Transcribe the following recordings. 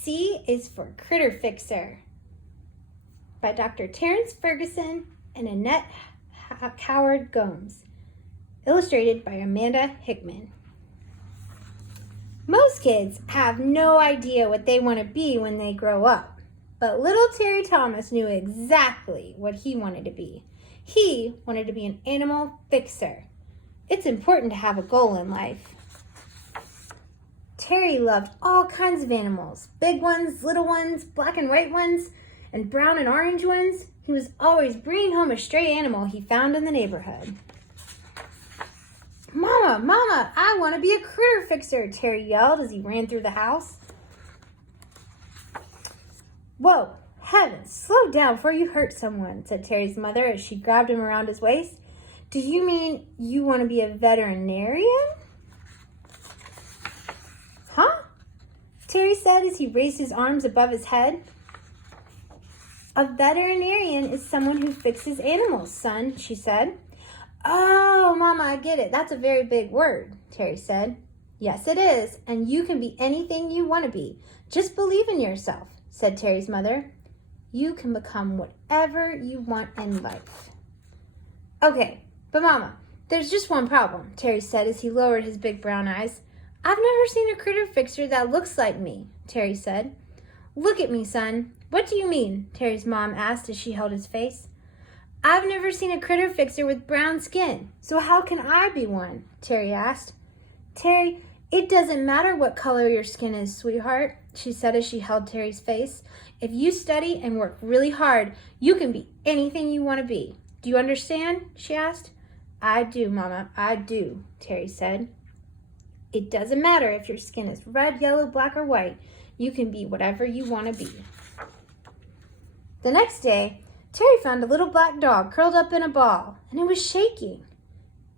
C is for Critter Fixer by Dr. Terrence Ferguson and Annette Howard Gomes. Illustrated by Amanda Hickman. Most kids have no idea what they want to be when they grow up, but little Terry Thomas knew exactly what he wanted to be. He wanted to be an animal fixer. It's important to have a goal in life. Terry loved all kinds of animals, big ones, little ones, black and white ones, and brown and orange ones. He was always bringing home a stray animal he found in the neighborhood. "Mama, Mama, I want to be a critter fixer," Terry yelled as he ran through the house. "Whoa, heavens, slow down before you hurt someone," said Terry's mother as she grabbed him around his waist. "Do you mean you want to be a veterinarian?" "Huh?" Terry said as he raised his arms above his head. "A veterinarian is someone who fixes animals, son," she said. "Oh, Mama, I get it. That's a very big word," Terry said. "Yes, it is, and you can be anything you want to be. Just believe in yourself," said Terry's mother. "You can become whatever you want in life." "Okay, but Mama, there's just one problem," Terry said as he lowered his big brown eyes. "I've never seen a critter fixer that looks like me," Terry said. "Look at me, son." "What do you mean?" Terry's mom asked as she held his face. "I've never seen a critter fixer with brown skin, so how can I be one?" Terry asked. "Terry, it doesn't matter what color your skin is, sweetheart," she said as she held Terry's face. "If you study and work really hard, you can be anything you want to be. Do you understand?" she asked. "I do, Mama, I do," Terry said. "It doesn't matter if your skin is red, yellow, black, or white. You can be whatever you want to be." The next day, Terry found a little black dog curled up in a ball, and it was shaking.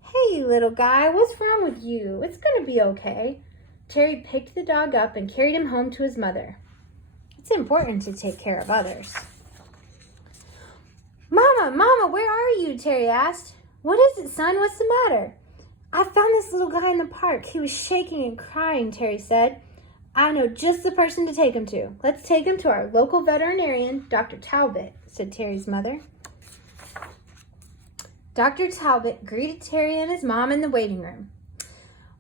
"Hey, little guy, what's wrong with you? It's going to be okay." Terry picked the dog up and carried him home to his mother. It's important to take care of others. "Mama, Mama, where are you?" Terry asked. "What is it, son? What's the matter?" "I found this little guy in the park. He was shaking and crying," Terry said. "I know just the person to take him to. Let's take him to our local veterinarian, Dr. Talbot," said Terry's mother. Dr. Talbot greeted Terry and his mom in the waiting room.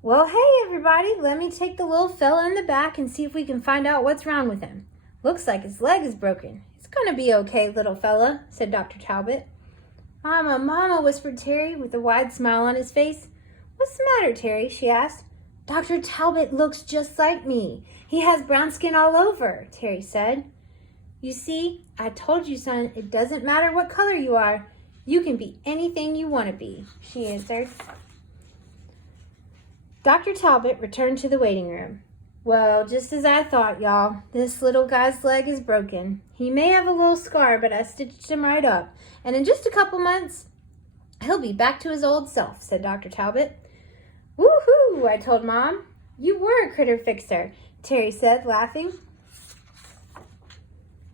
"Well, hey, everybody, let me take the little fella in the back and see if we can find out what's wrong with him. Looks like his leg is broken. It's going to be okay, little fella," said Dr. Talbot. "Mama, Mama," whispered Terry with a wide smile on his face. "What's the matter, Terry?" she asked. "Dr. Talbot looks just like me. He has brown skin all over," Terry said. "You see, I told you, son, it doesn't matter what color you are. You can be anything you want to be," she answered. Dr. Talbot returned to the waiting room. "Well, just as I thought, y'all. This little guy's leg is broken. He may have a little scar, but I stitched him right up. And in just a couple months, he'll be back to his old self," said Dr. Talbot. "Woohoo!" I told Mom. "You were a critter fixer," Terry said, laughing.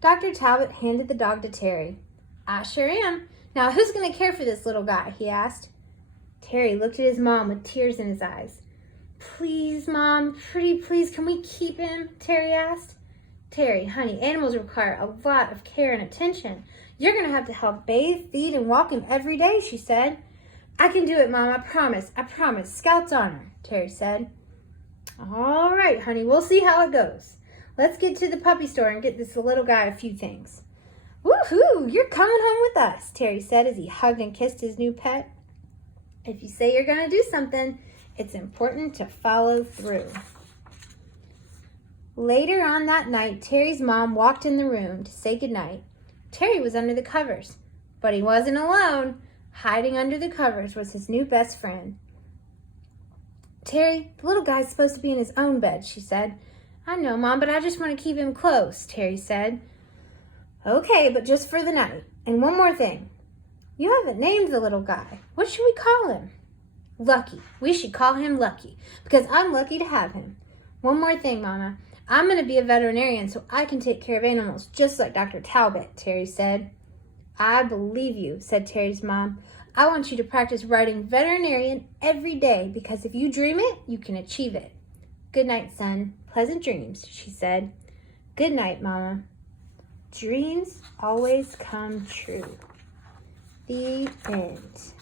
Dr. Talbot handed the dog to Terry. "I sure am. Now, who's going to care for this little guy?" he asked. Terry looked at his mom with tears in his eyes. "Please, Mom, pretty please, can we keep him?" Terry asked. "Terry, honey, animals require a lot of care and attention. You're going to have to help bathe, feed, and walk him every day," she said. "I can do it, Mom, I promise, Scout's honor," Terry said. "All right, honey, we'll see how it goes. Let's get to the puppy store and get this little guy a few things." "Woohoo, you're coming home with us," Terry said as he hugged and kissed his new pet. "If you say you're going to do something, it's important to follow through." Later on that night, Terry's mom walked in the room to say goodnight. Terry was under the covers, but he wasn't alone. Hiding under the covers was his new best friend. "Terry, the little guy's supposed to be in his own bed," she said. "I know, Mom, but I just want to keep him close," Terry said. "Okay, but just for the night. And one more thing. You haven't named the little guy. What should we call him?" "Lucky. We should call him Lucky, because I'm lucky to have him." "One more thing, Mama. I'm going to be a veterinarian so I can take care of animals just like Dr. Talbot," Terry said. "I believe you," said Terry's mom. "I want you to practice writing veterinarian every day because if you dream it, you can achieve it." "Good night, son. Pleasant dreams," she said. Good night, Mama. Dreams always come true. The end.